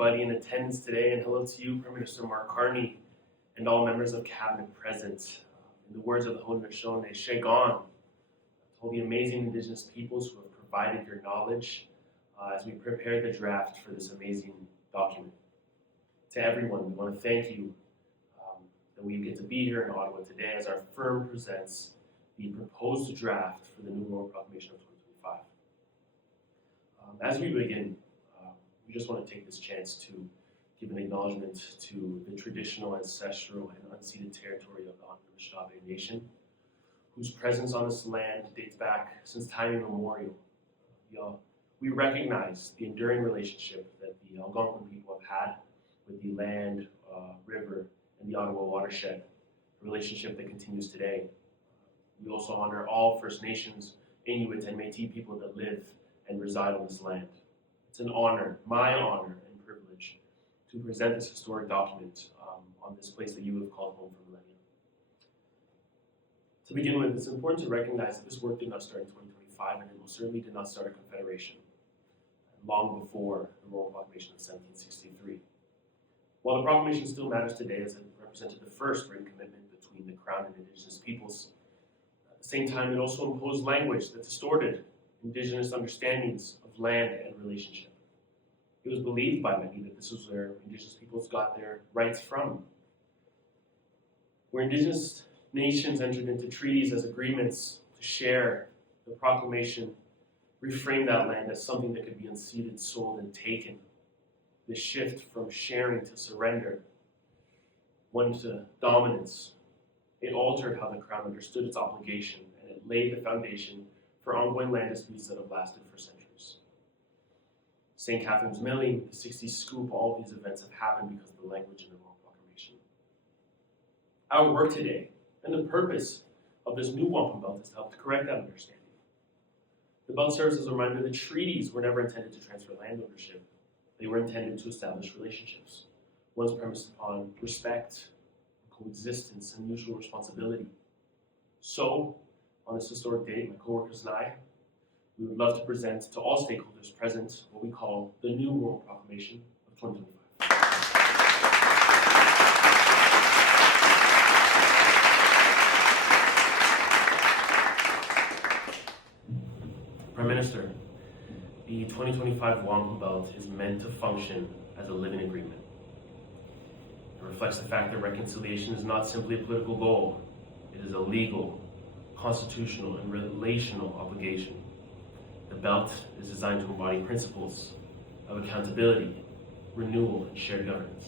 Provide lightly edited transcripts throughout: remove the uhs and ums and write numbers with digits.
everybody in attendance today, and hello to you, Prime Minister Mark Carney, and all members of Cabinet present. In the words of the Haudenosaunee, Shegon, to all the amazing Indigenous peoples who have provided your knowledge as we prepare the draft for this amazing document. To everyone, we want to thank you that we get to be here in Ottawa today as our firm presents the proposed draft for the new Royal Proclamation of 2025. As we begin, we just want to take this chance to give an acknowledgement to the traditional, ancestral, and unceded territory of the Haudenosaunee Nation, whose presence on this land dates back since time immemorial. We recognize the enduring relationship that the Algonquin people have had with the land, river, and the Ottawa watershed, a relationship that continues today. We also honor all First Nations, Inuit, and Métis people that live and reside on this land. It's an honor, my honor and privilege, to present this historic document on this place that you have called home for millennia. To begin with, it's important to recognize that this work did not start in 2025, and it most certainly did not start a confederation long before the Royal Proclamation of 1763. While the proclamation still matters today as it represented the first written commitment between the Crown and Indigenous peoples, at the same time it also imposed language that distorted Indigenous understandings of land and relationship. It was believed by many that this was where Indigenous peoples got their rights from. Where Indigenous nations entered into treaties as agreements to share, the proclamation reframed that land as something that could be unceded, sold, and taken. The shift from sharing to surrender, one to dominance, it altered how the Crown understood its obligation, and it laid the foundation for ongoing land disputes that have lasted for centuries. St. Catherine's Milling, the 60s scoop, all of these events have happened because of the language in the Royal Proclamation. Our work today, and the purpose of this new Wampum Belt, is to help to correct that understanding. The belt serves as a reminder that treaties were never intended to transfer land ownership. They were intended to establish relationships, ones premised upon respect, coexistence, and mutual responsibility. So, on this historic date, my coworkers and I, we would love to present to all stakeholders present what we call the new Royal Proclamation of 2025. Prime Minister, the 2025 Wampum Belt is meant to function as a living agreement. It reflects the fact that reconciliation is not simply a political goal. It is a legal, constitutional, and relational obligation. The belt is designed to embody principles of accountability, renewal, and shared governance.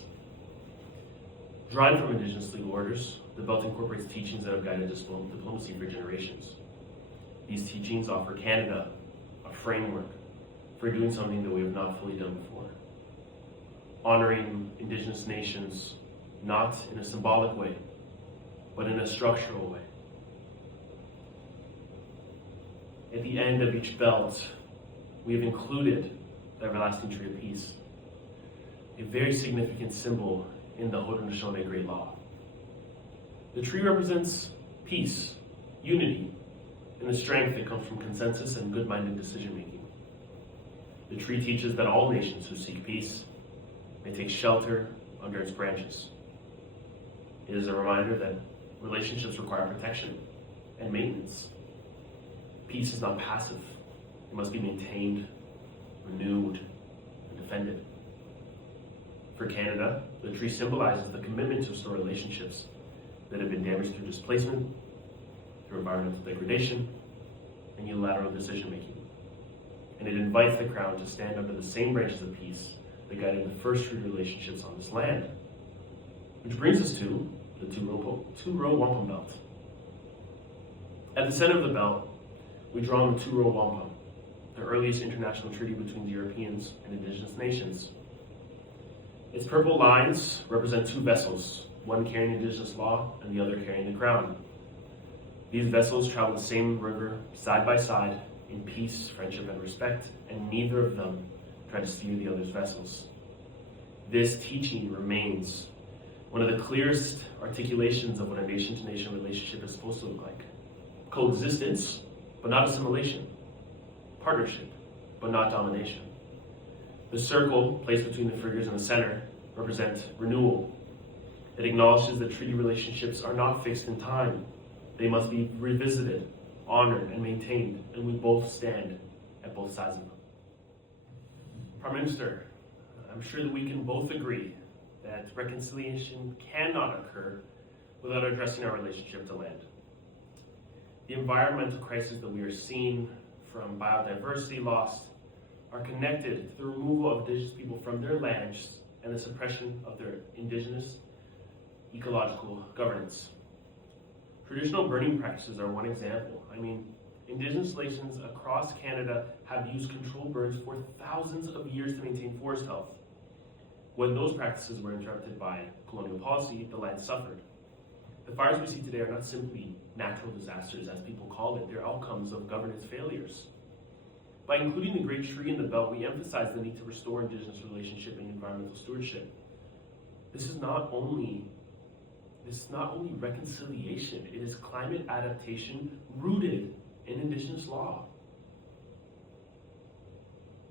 Drawing from Indigenous legal orders, the belt incorporates teachings that have guided diplomacy for generations. These teachings offer Canada a framework for doing something that we have not fully done before. Honoring Indigenous nations not in a symbolic way, but in a structural way. At the end of each belt, we have included the everlasting tree of peace, a very significant symbol in the Haudenosaunee Great Law. The tree represents peace, unity, and the strength that comes from consensus and good-minded decision-making. The tree teaches that all nations who seek peace may take shelter under its branches. It is a reminder that relationships require protection and maintenance. Peace is not passive. It must be maintained, renewed, and defended. For Canada, the tree symbolizes the commitment to restore relationships that have been damaged through displacement, through environmental degradation, and unilateral decision-making. And it invites the Crown to stand under the same branches of peace that guided the first tree relationships on this land. Which brings us to the Two Row Wampum Belt. At the center of the belt, we draw on the Two Row Wampum, the earliest international treaty between the Europeans and Indigenous nations. Its purple lines represent two vessels, one carrying Indigenous law and the other carrying the Crown. These vessels travel the same river side by side in peace, friendship, and respect, and neither of them try to steer the other's vessels. This teaching remains one of the clearest articulations of what a nation-to-nation relationship is supposed to look like. Coexistence, but not assimilation. Partnership, but not domination. The circle placed between the figures in the center represents renewal. It acknowledges that treaty relationships are not fixed in time. They must be revisited, honored, and maintained, and we both stand at both sides of them. Prime Minister, I'm sure that we can both agree that reconciliation cannot occur without addressing our relationship to land. The environmental crises that we are seeing, from biodiversity loss, are connected to the removal of Indigenous people from their lands and the suppression of their Indigenous ecological governance. Traditional burning practices are one example. Indigenous nations across Canada have used controlled burns for thousands of years to maintain forest health. When those practices were interrupted by colonial policy, the land suffered. The fires we see today are not simply natural disasters, as people call it. They're outcomes of governance failures. By including the Great Tree in the belt, we emphasize the need to restore Indigenous relationship and environmental stewardship. This is not only reconciliation, it is climate adaptation rooted in Indigenous law.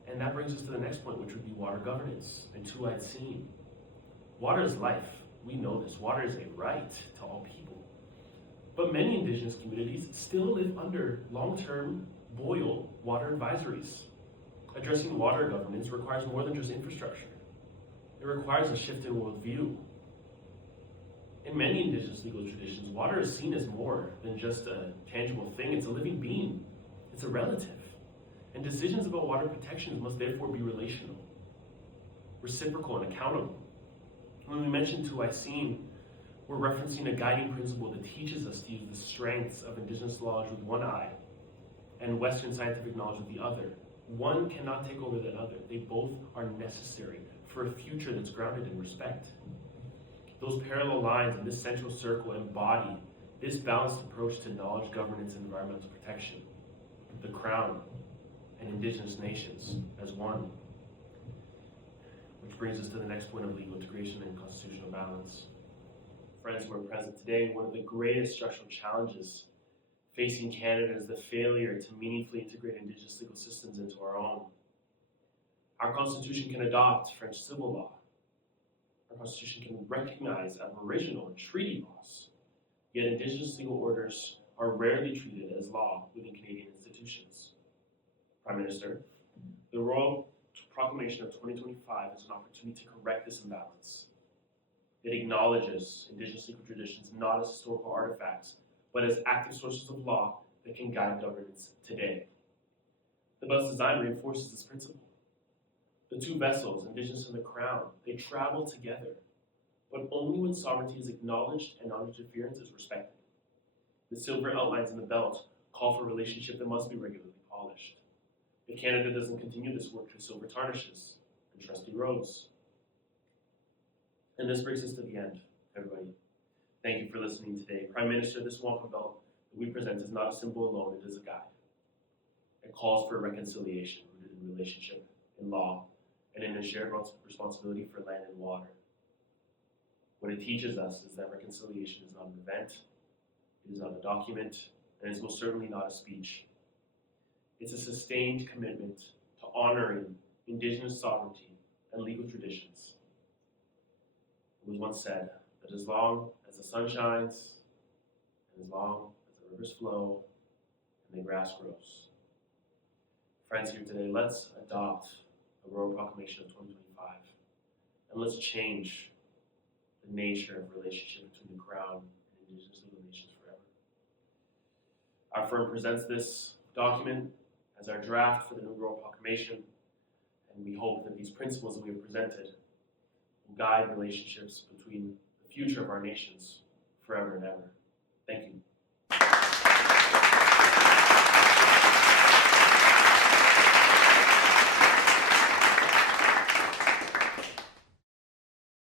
And that brings us to the next point, which would be water governance and two-eyed seeing. Water is life. We know this. Water is a right to all people. But many Indigenous communities still live under long-term boil water advisories. Addressing water governance requires more than just infrastructure. It requires a shift in worldview. In many Indigenous legal traditions, water is seen as more than just a tangible thing. It's a living being. It's a relative. And decisions about water protections must therefore be relational, reciprocal, and accountable. When we mention two-eyed seeing, we're referencing a guiding principle that teaches us to use the strengths of Indigenous knowledge with one eye and Western scientific knowledge with the other. One cannot take over the other. They both are necessary for a future that's grounded in respect. Those parallel lines in this central circle embody this balanced approach to knowledge, governance, and environmental protection. The Crown and Indigenous nations as one. Which brings us to the next point of legal integration and constitutional balance. Friends who are present today, one of the greatest structural challenges facing Canada is the failure to meaningfully integrate Indigenous legal systems into our own. Our Constitution can adopt French civil law. Our Constitution can recognize Aboriginal and treaty laws. Yet Indigenous legal orders are rarely treated as law within Canadian institutions. Prime Minister, the Royal Proclamation of 2025 is an opportunity to correct this imbalance. It acknowledges Indigenous legal traditions not as historical artifacts, but as active sources of law that can guide governance today. The Belt's design reinforces this principle. The two vessels, Indigenous and the Crown, they travel together, but only when sovereignty is acknowledged and non-interference is respected. The silver outlines in the Belt call for a relationship that must be regularly polished. If Canada doesn't continue this work, the silver tarnishes and trust erodes. And this brings us to the end, everybody. Thank you for listening today. Prime Minister, this Wampum Belt that we present is not a symbol alone, it is a guide. It calls for reconciliation rooted in relationship, in law, and in a shared responsibility for land and water. What it teaches us is that reconciliation is not an event, it is not a document, and it's most certainly not a speech. It's a sustained commitment to honoring Indigenous sovereignty and legal traditions. It was once said that as long as the sun shines, and as long as the rivers flow, and the grass grows. Friends here today, let's adopt the Royal Proclamation of 2025, and let's change the nature of relationship between the Crown and Indigenous legal nations forever. Our firm presents this document as our draft for the new Royal Proclamation, and we hope that these principles that we have presented will guide relationships between the future of our nations forever and ever.